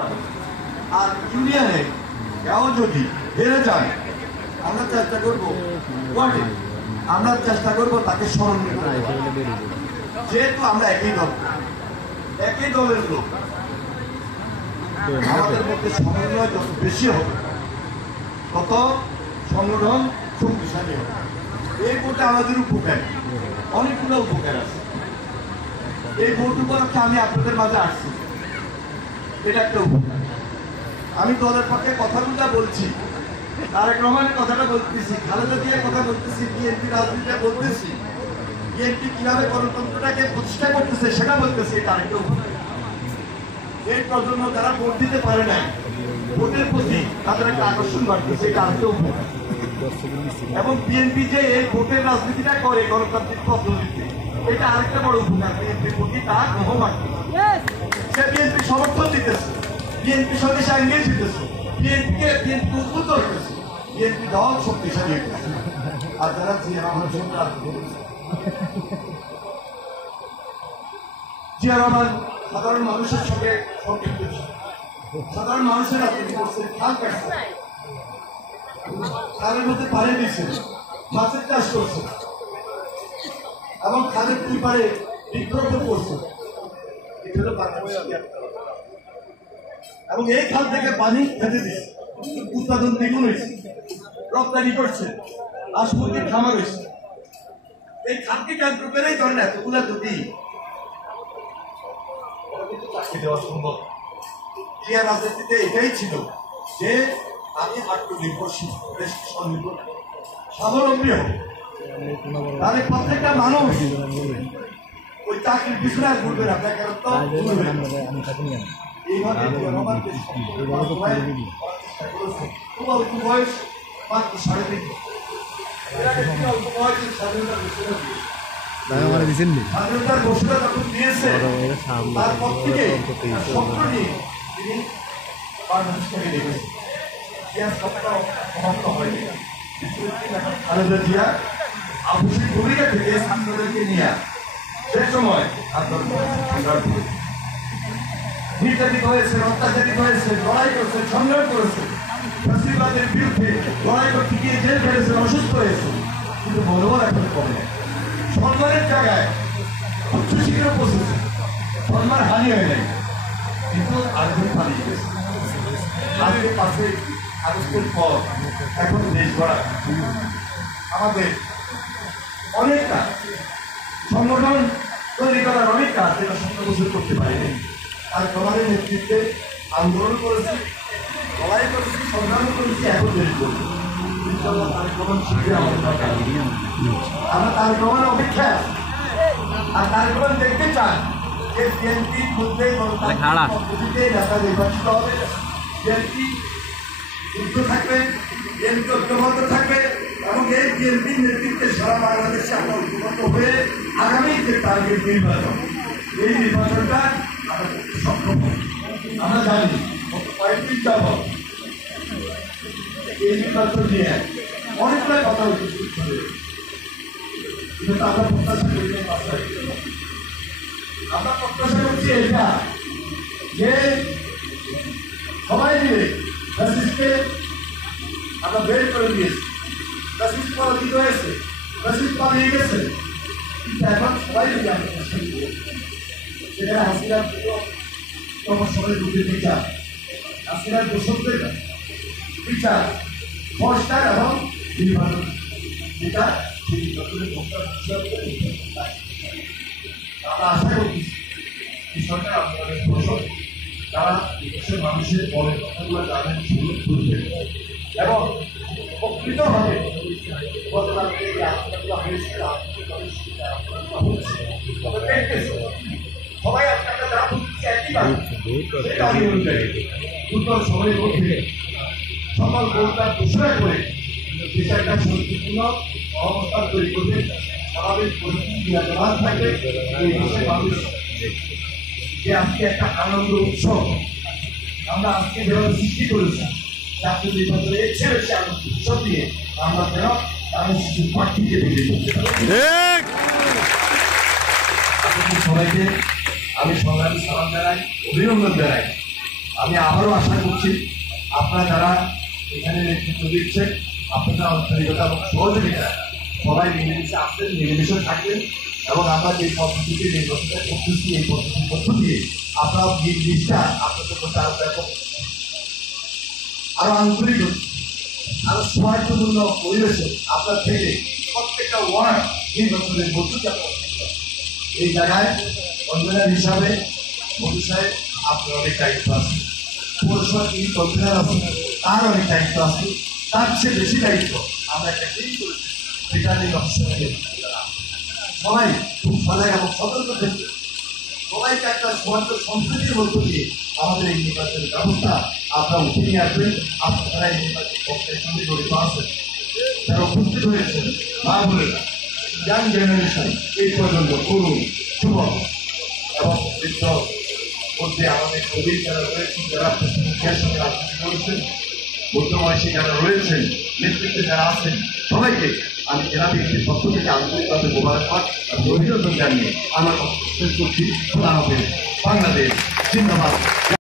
আর ইউনিয়নে কেউ যদি হেরে যায় আমরা চেষ্টা করবো ওয়ার্ডে আমরা চেষ্টা করবো তাকে স্মরণ যেহেতু আমরা একই দলের লোক আমাদের মধ্যে সমন্বয় যত বেশি হবে তত সংগঠন শক্তিশালী হবে। এই ভোটে আমাদের উপকার অনেকগুলো উপকার আছে। এই ভোট উপলক্ষে আমি আপনাদের মাঝে আসছি, এটা একটা উপকার। আমি দলের পক্ষে কথাগুলো বলছি, তারেক রহমানের কথাটা বলতেছি, খালেদা জিয়ার কথা বলতেছি, বিএনপি রাজনীতিটা বলতেছি, বিএনপি কিভাবে গণতন্ত্রটাকে প্রতিষ্ঠা করতেছে সেটা বলতেছি। এটা আরেকটা উপকার। এই প্রজন্ম যারা ভোট দিতে পারে না, ভোটের প্রতি তাদের একটা আকর্ষণ বাড়তেছে, এটা আরেকটা উপকার। এবং বিএনপি যে এই ভোটের রাজনীতিটা করে গণতান্ত্রিক পদ্ধতিতে, এটা আরেকটা বড় উপকার। বিএনপির প্রতি তার মোহ বাড়তেছে, সে বিএনপি সমর্থন দিতেছে, বিএনপির সঙ্গে সে এঙ্গেজ হইতেছে, বিএনপি উদ্বুদ্ধ হইতেছে, বিএনপি দল শক্তিশালী হইতেছে। আর যারা জিয়া রহমান সাধারণ মানুষের সঙ্গে সম্পৃক্ত ছিল, সাধারণ মানুষের রাজনীতি করছে, খাল কাটছে, খালের মধ্যে পানি দিচ্ছে, মাছের চাষ করছে এবং খালের দুই পারে বৃক্ষরোপণ করছে। এবং এই খাল থেকে পানি ফেলে দিচ্ছে, উৎপাদন দ্বিগুণ হয়েছে, রপ্তানি করছে, হাঁস মুরগির খামার হয়েছে। এই খালকে কেন্দ্র করেই ধরেন এতগুলা যদি চাকরি দেওয়া সম্ভব। ক্রিয়া রাজনীতিতে এটাই ছিল যে আমি আত্মনির্ভরশীল, স্বনির্ভর, স্বাবলম্বী হব। তাহলে প্রত্যেকটা মানুষ ওই চাকরির পিছনে আর ঘুরবে না, বেকারত্ব এইভাবে অল্প বয়স মাত্র 3.5 স্বাধীনতার ঘোষণা যখন দিয়েছে তারপর থেকে স্বপ্ন নিয়ে তিনি বাংলাদেশকে দেখেছেন। খালেদা জিয়া আবশ্যিক ভূমিকা থেকে ছাত্রদেরকে নিয়ে সে সময় নির্যাতিত হয়েছে, অত্যাচারিত হয়েছে, লড়াই করেছে, সংগ্রাম করেছে, ফ্যাসিবাদের বিরুদ্ধে লড়াই করতে গিয়ে জেল খেলেছে, অসুস্থ হয়েছে, কিন্তু মনোবল এখন কমে। সম্মানের জায়গায় উচ্চশিক্ষা পৌঁছেছে, সম্মান হানি হয়ে নাই, কিন্তু আরেকজন পালিয়ে গেছে। আজকে 5 আগস্টের পর এখন দেশ গড়া আমাদের অনেক কাজ, সংগঠন তৈরি করার অনেক কাজ, যেটা 17 বছর করতে পারিনি। আর তোমাদের নেতৃত্বে আন্দোলন করেছি, লড়াই করেছি, সংগ্রাম করেছি, এখন তৈরি করছি। আমরা তার প্রমাণ অপেক্ষা আর তার প্রমাণ দেখতে চান যে বিএনপির মধ্যে নেতা নির্বাচিত হবে, বিএনপি যুদ্ধ থাকবে, বিএনপি ঐক্যবদ্ধ থাকবে এবং এই বিএনপির নেতৃত্বে সারা বাংলাদেশে আমরা ঐক্যবদ্ধ হয়ে আগামী যে টার্গেট নির্বাচন, এই নির্বাচনটা আমরা সক্ষম। আমরা জানি কয়েকদিন যাব এই নির্বাচন নিয়ে অনেকটা কথা হচ্ছে, কিন্তু আমরা প্রত্যাশা করি আমরা প্রত্যাশা করছি এটা যে সবাই মিলে ফ্যাসিস্টকে আমরা বের করে দিয়েছি, ফ্যাসিস্ট পরাজিত হয়েছে, ফ্যাসিস্ট পালিয়ে গেছে, কিন্তু এখন সবাই মিলে আমরা সেখানে হাসিনার সময় দুটি বিচার, হাসিনার দোষকদের বিচার, সংস্কার এবং নির্বাচন, যেটা আমরা আশা করছি সরকার আপনাদের প্রশাসন তারা দেশের মানুষের পরে কথাগুলো জানেন, সুযোগ করবে এবং প্রকৃতভাবে গতকালকে এই আলোচনাগুলো হয়েছে, সবাই আপনারা যা বলছি একইভাবে সেটা আমি অনুযায়ী দ্রুত সময়ের মধ্যে সকল গোলটা ঘোষণা করে দেশে একটা শান্তিপূর্ণ অবস্থান তৈরি করবে, স্বাভাবিক পরিস্থিতি বিরাজমান থাকবে। এই দেশের মানুষ যে আজকে একটা আনন্দ উৎসব আমরা আজকে যেভাবে সৃষ্টি করেছি, জাতীয় নির্বাচনে এর চেয়ে বেশি আনন্দ উৎসব দিয়ে আমরা যেন তাদের শিশু প্রার্থীকে বিজয়ী করতে পারি। সবাইকে আমি সংগ্রামী সালাম জানাই, অভিনন্দন জানাই। আমি আবারও আশা করছি আপনারা যারা এখানে নেতৃত্ব দিচ্ছেন, আপনাদের আন্তরিকতা এবং সহযোগিতা সবাই মিলেমিশে আসবেন, মিলেমিশে থাকবেন এবং আমরা যে পদ্ধতিতে নির্বাচনটা করতেছি এই পদ্ধতির মধ্য দিয়ে আপনারা নির্দিষ্টটা আপনাদের মধ্যে আরো ব্যাপক, আরো আন্তরিক হচ্ছে, আরো সহায়তাপূর্ণ পরিবেশে আপনার থেকে প্রত্যেকটা ওয়ার্ড নির্বাচনের মধ্য দিয়ে আপনারা এই জায়গায় কনভেনার হিসাবে ভবিষ্যতে আপনার অনেক দায়িত্ব আছে, পৌরসভার যিনি কনভেনার আছেন তার অনেক দায়িত্ব আছে, তার চেয়ে বেশি দায়িত্ব আমরা একটা টিম করেছি রিটার্নিং অফিসারকে সবাই খুব সজাগ এবং সতর্ক থাকবে, সবাইকে একটা সংস্কৃতির মধ্য দিয়ে আমাদের এই নির্বাচনের ব্যবস্থা আপনারা উঠে নিয়ে আসবেন। আপনারা এই নির্বাচন পক্ষের সঙ্গে জড়িত আছেন, যারা উপস্থিত হয়েছেন মা বোনেরা, ইয়াং জেনারেশন, এই পর্যন্ত তরুণ, যুবক এবং বৃদ্ধ মধ্যে আমাদের কবি যারা রয়েছেন, যারা মুখের সঙ্গে রাজনীতি করেছেন, মধ্যবয়সী যারা রয়েছেন, নেতৃত্বে যারা আছেন, সবাইকে আমি জেলা বিএনপির পক্ষ থেকে আন্তরিকভাবে মোবারকবাদ এবং অভিনন্দন জানিয়ে আমার বক্তব্য শেষ করছি। খোদা হাফেজ। বাংলাদেশ জিন্দাবাদ।